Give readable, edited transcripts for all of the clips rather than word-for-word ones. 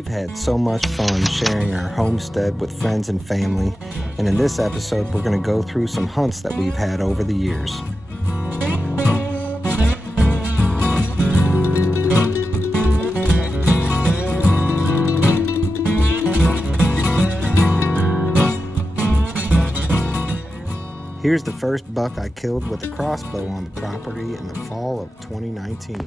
We've had so much fun sharing our homestead with friends and family, and in this episode we're going to go through some hunts that we've had over the years. Here's the first buck I killed with a crossbow on the property in the fall of 2019.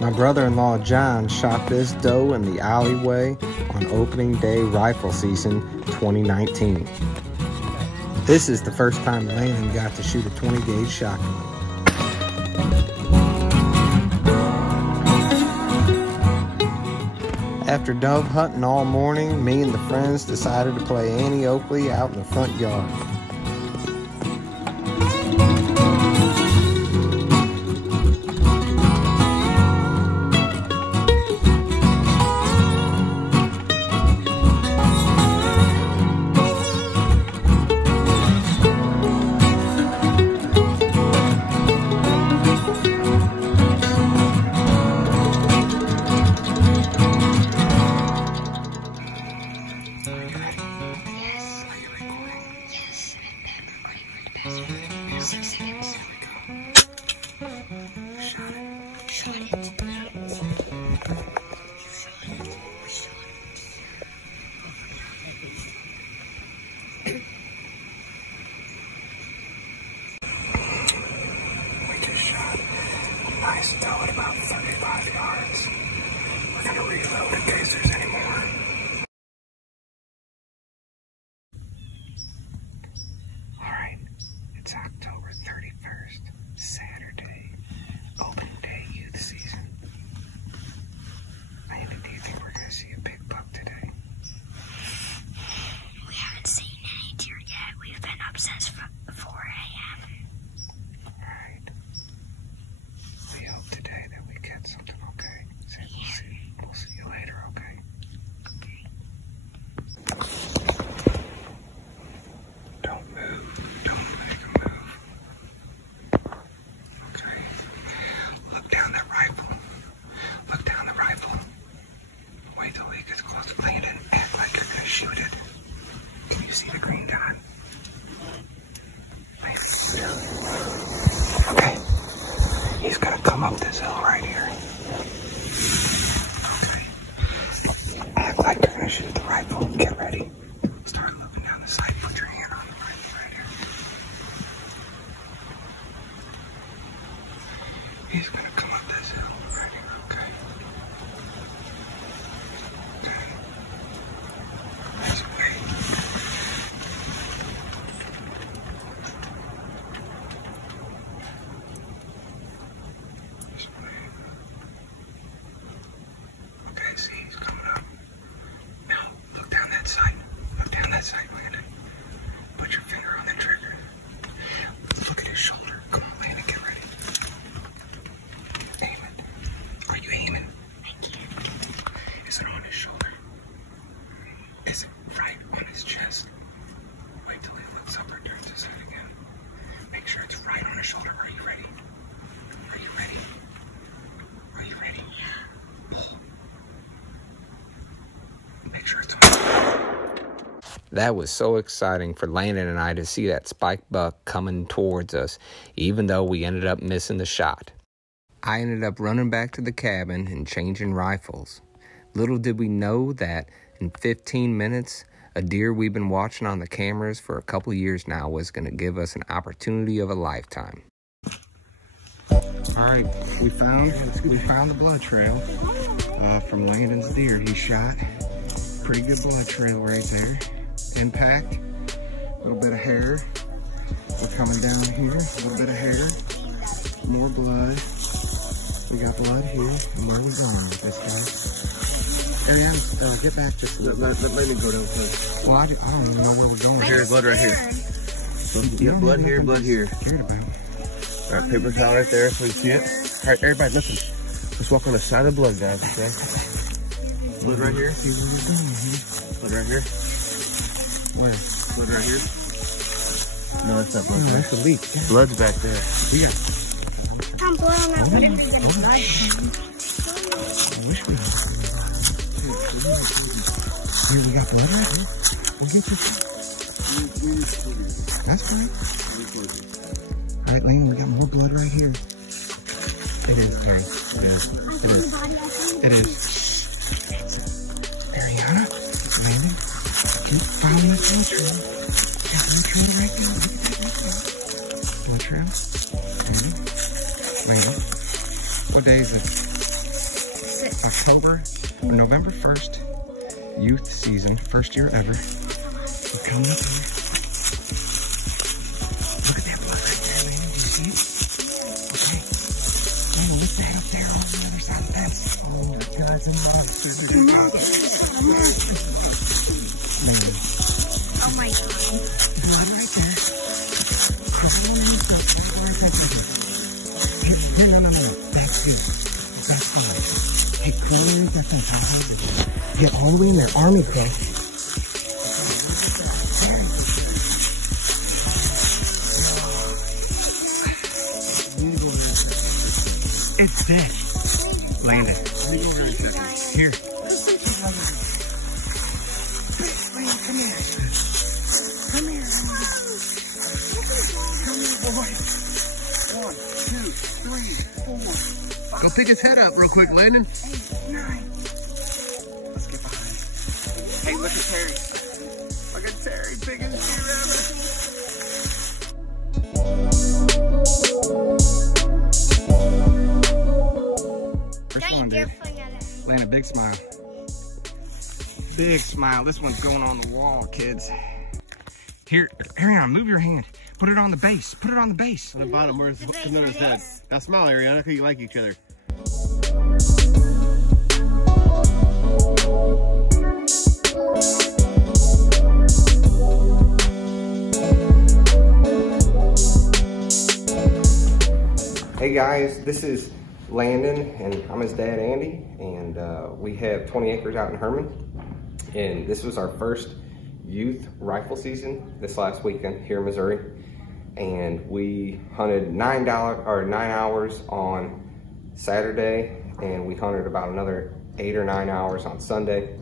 My brother-in-law John shot this doe in the alleyway on opening day rifle season 2019. This is the first time Landen got to shoot a 20-gauge shotgun. After dove hunting all morning, me and the friends decided to play Annie Oakley out in the front yard. Nice doe at about 35 yards. We're going to reload in case there's any more. Alright, it's October 31st, Saturday, opening day youth season. Landen, do you think we're going to see a big buck today? We haven't seen any deer yet. We've been up since 4 a.m. We hope today that we get something, okay? So we'll see you later, okay? Don't move. Don't make a move. Okay. Look down that rifle. Look down the rifle. Wait till he gets close to Landen and act like you're gonna shoot it. Can you see the green dot? Okay. He's gonna come up this hill right here. Okay. Act like you're gonna shoot the rifle. Get ready. Start looking down the sight. Put your hand on the rifle right here. He's gonna come up this hill right here. Okay. Okay. Let's wait. Okay, see, he's coming up. Now, look down that sight. Look down that sight, Landen. Put your finger on the trigger. Look at his shoulder. Come on, Landen, get ready. Aim it. Are you aiming? I can't. Is it on his shoulder? Is it right on his chest? Wait till he looks up or turns his head again. Make sure it's right on his shoulder. Are you ready? Are you ready? Are you ready? Pull. Make sure it's on. That was so exciting for Landen and I to see that spike buck coming towards us, even though we ended up missing the shot. I ended up running back to the cabin and changing rifles. Little did we know that in 15 minutes, a deer we've been watching on the cameras for a couple years now was going to give us an opportunity of a lifetime. Alright, we found the blood trail from Landen's deer he shot. Pretty good blood trail right there. Impact, a little bit of hair. We're coming down here, a little bit of hair, more blood. We got blood here, and where are we going with this guy? Ariana, get back just a little. Let me go down first. Well, I don't even know where we're going. Here's blood right here. You got blood here, blood here. All right, paper towel right there so you see it. All right, everybody, listen. Let's walk on the side of the blood, guys, okay? Blood right here. Blood right here. Where? Blood right here. No, it's not blood. No, it's a leak. Yeah. Blood's back there. We got. I'm blowing out what if there's any blood. I wish we had. Here, we got blood right here. We'll get you. That's fine. All right, Lane, we got more blood right here. It is, Terry. It is. It is. It is. Ariana, Landon, keep following this blood trail. That blood trail right there. Look at that blood trail. Landon. What day is it? October or November 1st. Youth season. First year ever. We're coming up here. Look at that blood right there, Landon. Do you see it? Okay. Landon, lift that up there on the other side of the fence. Oh my God, it's a monster. Oh my God. Blood right there. No. That's good. That's fine. Hey, clear that fence. How hard is it? Get all the way in there. Army crow. It's dead. Landon. Here. Landon, come here. Come here. Come here, boy. 1, 2, 3, 4, 5. Go pick his head up real quick, Landon. 8, 9. Let's get behind him. Hey, look at Terry. Look at Terry, biggest deer ever. First one, dude. Landon, big smile. Big smile. This one's going on the wall, kids. Here, Ariana, move your hand. Put it on the base. Put it on the base. On the bottom, where's his head? Now smile, Ariana, because you like each other. Hey guys, this is Landon, and I'm his dad, Andy, and we have 20 acres out in Hermann, and this was our first youth rifle season this last weekend here in Missouri, and we hunted 9 hours on Saturday, and we hunted about another 8 or 9 hours on Sunday.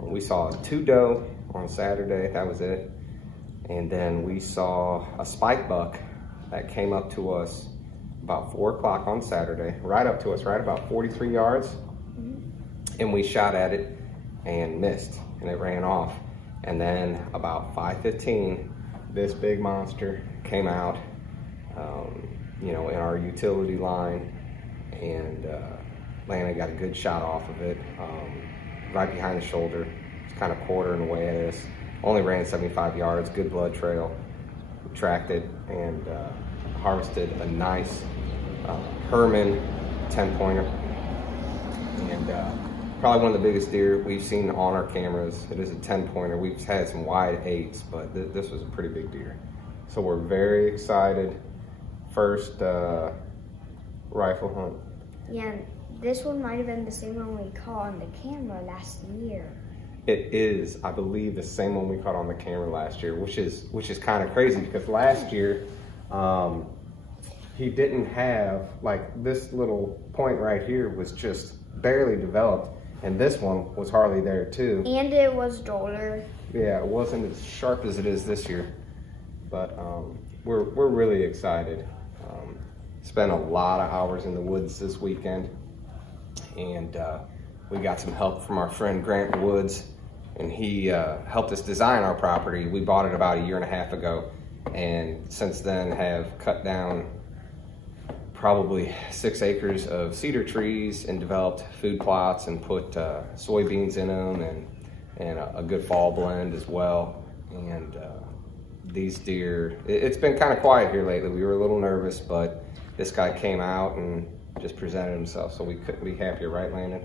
We saw 2 doe on Saturday, that was it, and then we saw a spike buck that came up to us about 4 o'clock on Saturday, right up to us, right about 43 yards. And we shot at it and missed, and it ran off. And then about 5:15, this big monster came out, you know, in our utility line, and Landon got a good shot off of it, right behind the shoulder. It's kind of quartering away at us. Only ran 75 yards, good blood trail. We tracked it and harvested a nice Hermann 10-pointer, and probably one of the biggest deer we've seen on our cameras. It is a 10-pointer. We've had some wide 8s, but this was a pretty big deer. So we're very excited. First rifle hunt. Yeah, this one might have been the same one we caught on the camera last year. It is, I believe, the same one we caught on the camera last year, which is kind of crazy because last year, he didn't have, like, this little point right here was just barely developed, and this one was hardly there too. And it was duller. Yeah, it wasn't as sharp as it is this year, but we're really excited. Spent a lot of hours in the woods this weekend, and we got some help from our friend Grant Woods, and he helped us design our property. We bought it about 1.5 years ago, and since then have cut down probably 6 acres of cedar trees and developed food plots and put soybeans in them, and a good fall blend as well. And these deer, it's been kind of quiet here lately. We were a little nervous, but this guy came out and just presented himself, so we couldn't be happier, right, Landon?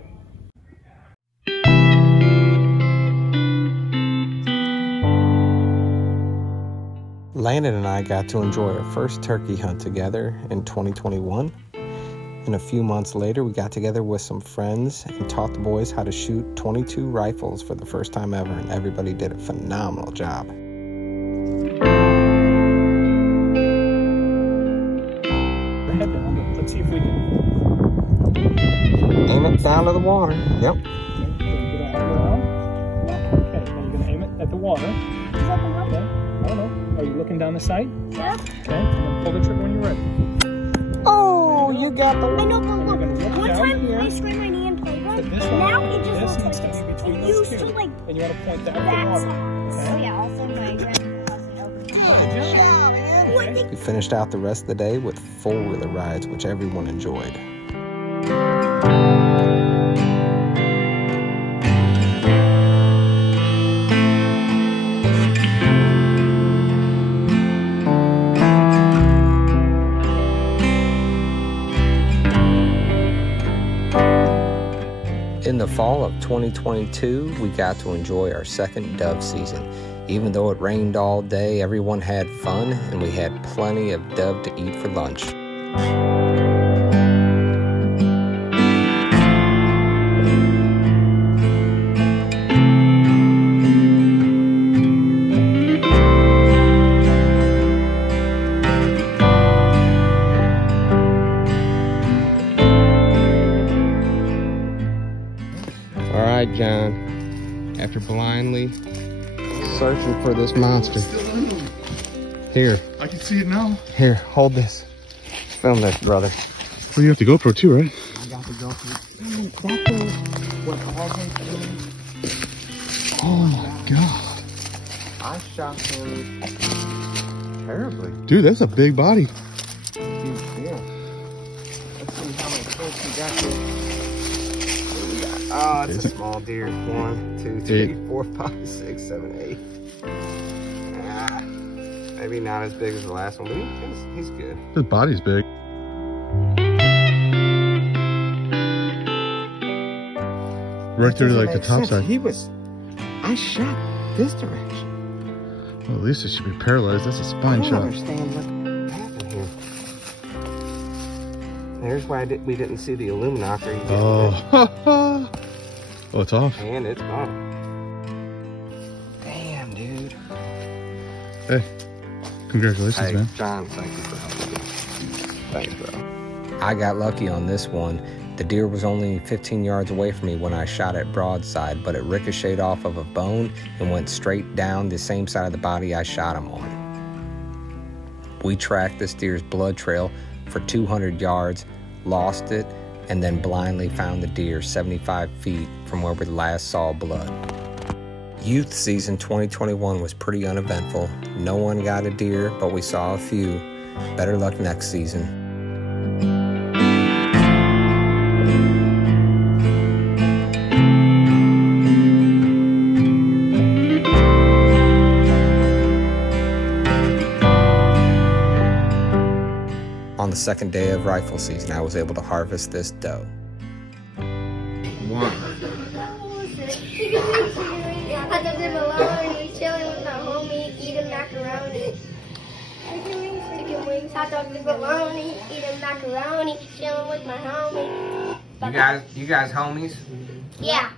Landon and I got to enjoy our first turkey hunt together in 2021. And a few months later, we got together with some friends and taught the boys how to shoot 22 rifles for the first time ever, and everybody did a phenomenal job. down to the water. Yep. Okay, now you're gonna aim it at the water. Okay, I don't know. Are you looking down the sight? Yeah. Okay, and then pull the trigger when you're ready. Oh, you got the. I know, but You're gonna look. look One down time here. I scraped my knee and played So one. this one, Now it just this looks needs like to be this. between It those used two. to like And you want to point that at that the water. side. Okay. Oh yeah, also my grandma wasn't open. Okay. We finished out the rest of the day with four-wheeler rides, which everyone enjoyed. In the fall of 2022, we got to enjoy our second dove season. Even though it rained all day, everyone had fun and we had plenty of dove to eat for lunch. All right, John, after blindly searching for this monster. Here. I can see it now. Here, hold this. Film this, brother. Well, you have the GoPro too, right? I got the GoPro. That thing was all Oh my god. I shot him terribly. Dude, that's a big body. Huge deal. Let's see how many kills we got here. What do we got? Oh, it's a small deer. 1, 2, 3, 4, 5, 6, 7, 8. Maybe not as big as the last one, but he's good. His body's big. Right there to like the top side. I shot this direction. Well, at least it should be paralyzed. That's a spine I don't shot. understand what happened here. There's why we didn't see the illuminator. Oh. Oh, it's off. And it's gone. Damn, dude. Hey, congratulations, Hey, man. John, thank you for helping me. Thanks, bro. I got lucky on this one. The deer was only 15 yards away from me when I shot it broadside, but it ricocheted off of a bone and went straight down the same side of the body I shot him on. We tracked this deer's blood trail for 200 yards, lost it, and then blindly found the deer 75 feet from where we last saw blood. Youth season 2021 was pretty uneventful. No one got a deer, but we saw a few. Better luck next season. On the second day of rifle season, I was able to harvest this doe. I thought they were alone, we chilling with my homie, eating macaroni. Chicken wings, hot dogs and bologna, eating macaroni, chilling with my homie. You guys homies? Yeah.